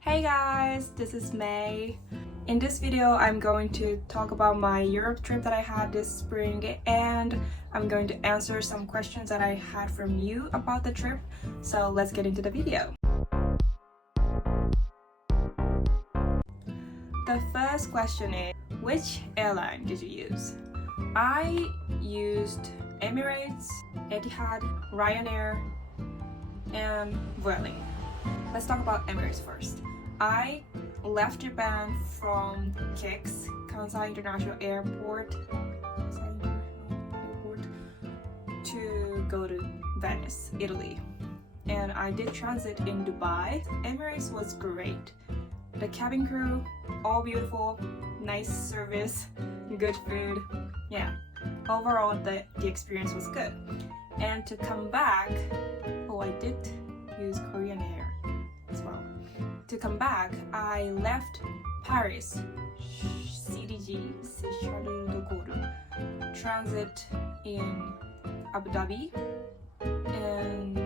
Hey guys, this is May. In this video, I'm going to talk about my Europe trip that I had this spring, and I'm going to answer some questions that I had from you about the trip. So let's get into the video. The first question is, which airline did you use? I used Emirates, Etihad, Ryanair, and Vueling. Let's talk about Emirates first. I left Japan from KIX, Kansai International Airport, to go to Venice, Italy. And I did transit in Dubai. Emirates was great. The cabin crew, all beautiful, nice service, good food. Yeah, overall the experience was good. And to come back, I did use Korean Air as well. To come back, I left Paris, CDG, Charles de Gaulle, transit in Abu Dhabi, and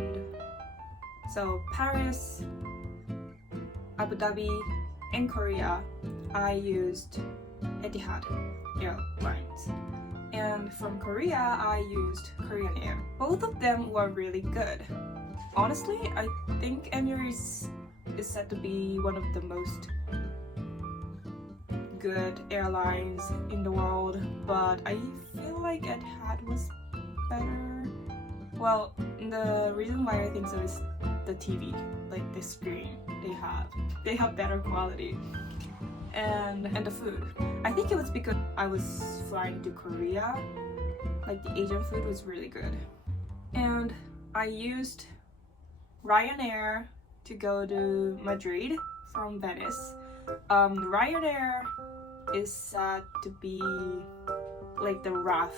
so Paris, Abu Dhabi, and Korea, I used Etihad Airlines. And from Korea, I used Korean Air. Both of them were really good. Honestly, I think Emirates is said to be one of the most good airlines in the world, but I feel like Etihad was better. Well, the reason why I think so is the TV, like the screen they have better quality, and the food. I think it was because I was flying to Korea, like the Asian food was really good. And I used Ryanair to go to Madrid from Venice. Ryanair is said to be like the rough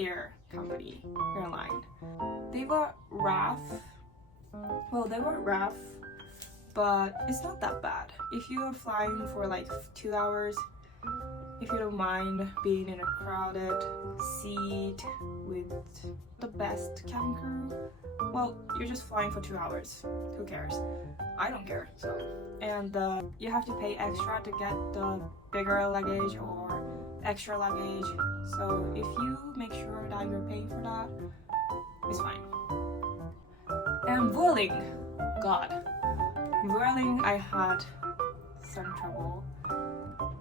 air company, airline. They were rough. Well, they were rough, but it's not that bad. If you're flying for like 2 hours, if you don't mind being in a crowded seat with the best cabin crew, well, you're just flying for 2 hours. Who cares? I don't care. So, and you have to pay extra to get the bigger luggage or extra luggage. So if you make sure that you're paying for that, it's fine. And Vueling, God, Vueling, I had some trouble.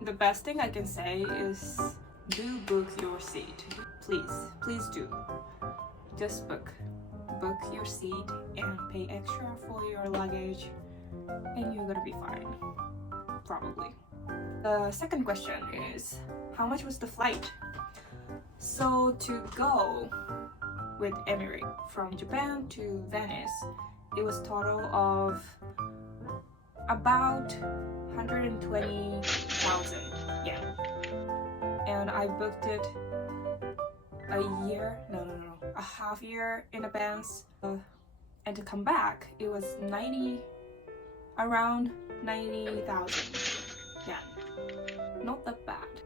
The best thing I can say is do book your seat. Please do. Just book your seat and pay extra for your luggage, and you're gonna be fine, probably. The second question is, how much was the flight? So to go with Emirates from Japan to Venice, it was total of about 120,000 yen. And I booked it a half year in advance. And to come back, it was around 90,000 yen. Not that bad.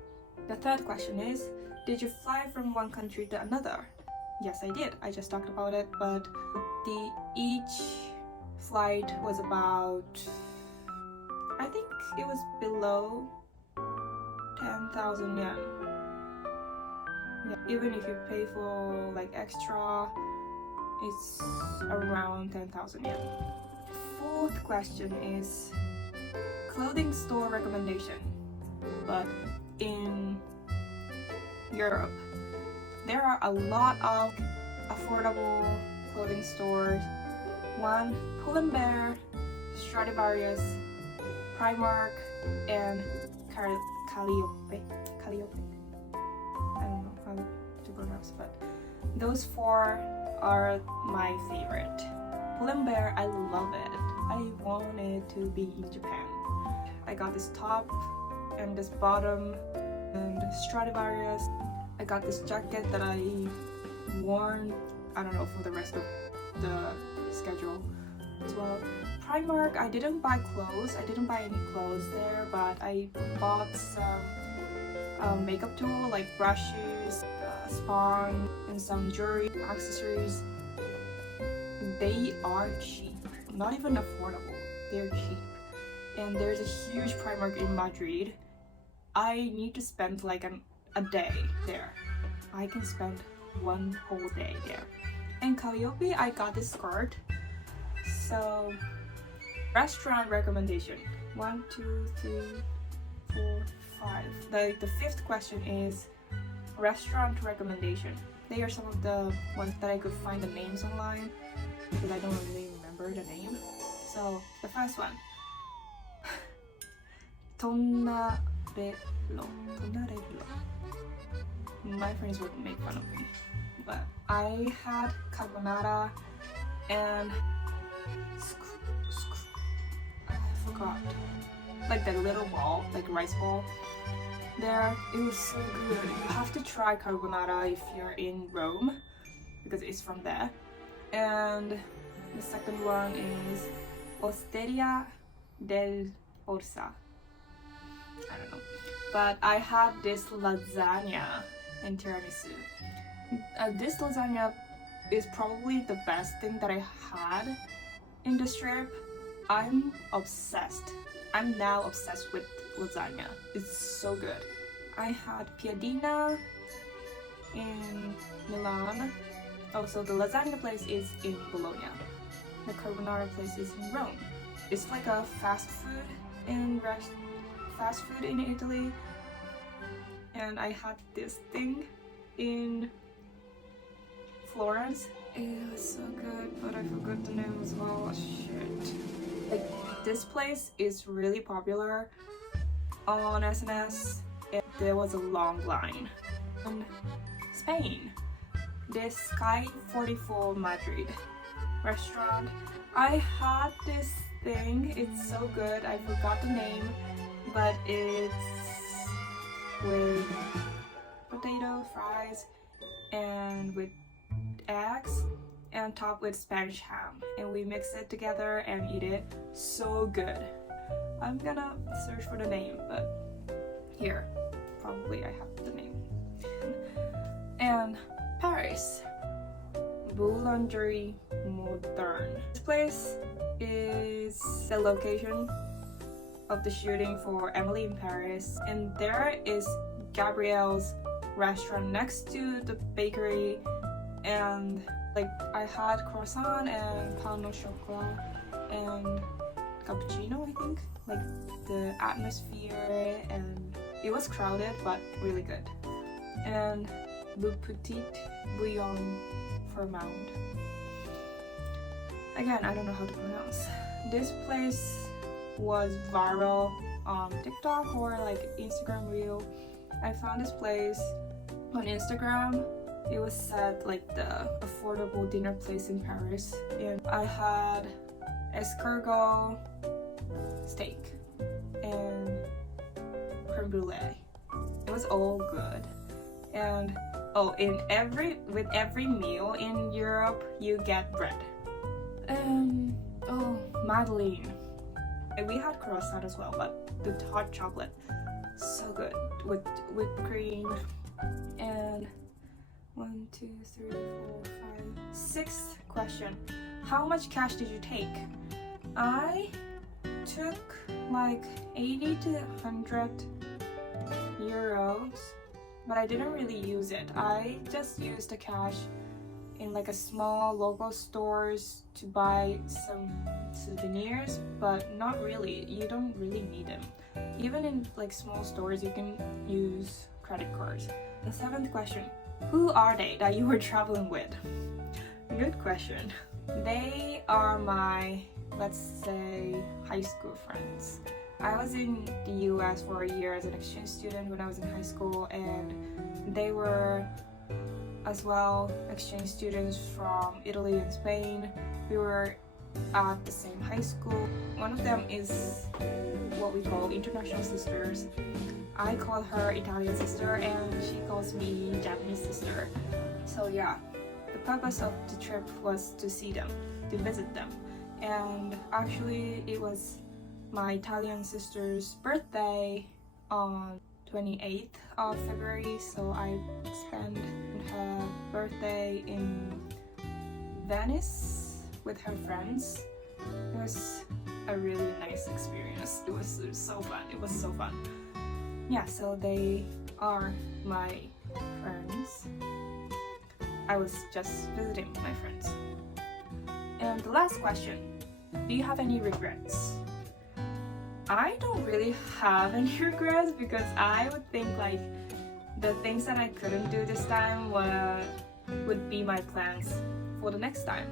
The third question is, did you fly from one country to another? Yes, I did. I just talked about it, but each flight was about, I think it was below 10,000 yen. Yeah, even if you pay for like extra, it's around 10,000 yen. Fourth question is clothing store recommendation. But in Europe, there are a lot of affordable clothing stores. One, Pull&Bear, Stradivarius, Primark, and Calliope. I don't know how to pronounce, but those four are my favorite. Pull&Bear, I love it. I wanted to be in Japan. I got this top and this bottom, and Stradivarius. I got this jacket that I worn, I don't know, for the rest of the schedule as well. Primark, I didn't buy clothes. I didn't buy any clothes there, but I bought some makeup tool like brushes, spawn, and some jewelry accessories. They are cheap. not even affordable. They're cheap. And there's a huge Primark in Madrid. I need to spend like a day there. I can spend one whole day there. In Calliope, I got this skirt. So, restaurant recommendation. 1, 2, 3, 4, 5. The fifth question is restaurant recommendation. They are some of the ones that I could find the names online because I don't really remember the name. So, the first one. Tonnarello. My friends would make fun of me. But I had carbonara and I forgot. Like that little ball, like rice ball. There, it was so good. You have to try carbonara if you're in Rome because it's from there. And the second one is Osteria del Orsa. I don't know. But I had this lasagna and tiramisu. This lasagna is probably the best thing that I had in this trip. I'm obsessed. I'm now obsessed with lasagna. It's so good. I had piadina in Milan. Also, the lasagna place is in Bologna. The carbonara place is in Rome. It's like a fast food in Italy. And I had this thing in Florence. It was so good, but I forgot the name as well. Shit. Like, this place is really popular on SNS. There was a long line. In Spain, this Sky 44 Madrid restaurant. I had this thing. It's so good. I forgot the name, but it's with potato fries and with eggs and topped with Spanish ham, and we mix it together and eat it. So good. I'm gonna search for the name, but here, probably I have the name. And Paris, Boulangerie Moderne. This place is the location of the shooting for Emily in Paris, and there is Gabrielle's restaurant next to the bakery, and like I had croissant and pain au chocolat and cappuccino, I think. Like the atmosphere, and it was crowded but really good. And Le Petit Bouillon Formand. Again, I don't know how to pronounce. This place was viral on TikTok or like Instagram reel. I found this place on Instagram. It was said like the affordable dinner place in Paris, and I had escargot steak and creme brulee. It was all good. And with every meal in Europe you get bread. And Madeleine. And we had croissant as well, but the hot chocolate, so good with whipped cream. And 1, 2, 3, 4, 5, 6th question. How much cash did you take? I took like 80 to 100 euros, but I didn't really use it. I just used the cash in like a small local stores to buy some souvenirs, but not really. You don't really need them. Even in like small stores, you can use credit cards. The 7th question. Who are they that you were traveling with? Good question. They are my, let's say, high school friends. I was in the US for a year as an exchange student when I was in high school, and they were as well exchange students from Italy and Spain. We were at the same high school. One of them is what we call international sisters. I call her Italian sister and she calls me Japanese sister. So yeah, the purpose of the trip was to see them, to visit them. And actually it was my Italian sister's birthday on 28th of February, so I spent her birthday in Venice with her friends. It was a really nice experience. It was so fun. It was so fun. Yeah, so they are my friends. I was just visiting my friends. And the last question, do you have any regrets? I don't really have any regrets because I would think like the things that I couldn't do this time would be my plans for the next time.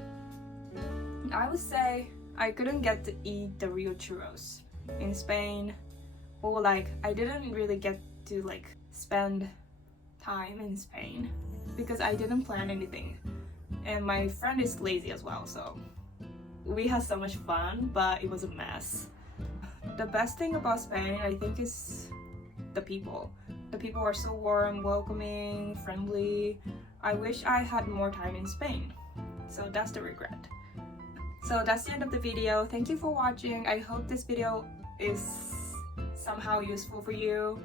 I would say I couldn't get to eat the real churros in Spain, or like I didn't really get to like spend time in Spain because I didn't plan anything, and my friend is lazy as well, so we had so much fun, but it was a mess. The best thing about Spain, I think, is the people. The people are so warm, welcoming, friendly. I wish I had more time in Spain, so that's the regret. So that's the end of the video. Thank you for watching. I hope this video is somehow useful for you.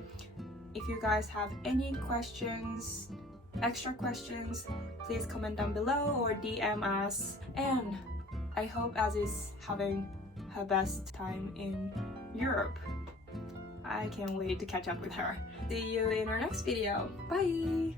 If you guys have any questions, extra questions, please comment down below or DM us. And I hope Az is having her best time in Europe. I can't wait to catch up with her. See you in our next video. Bye!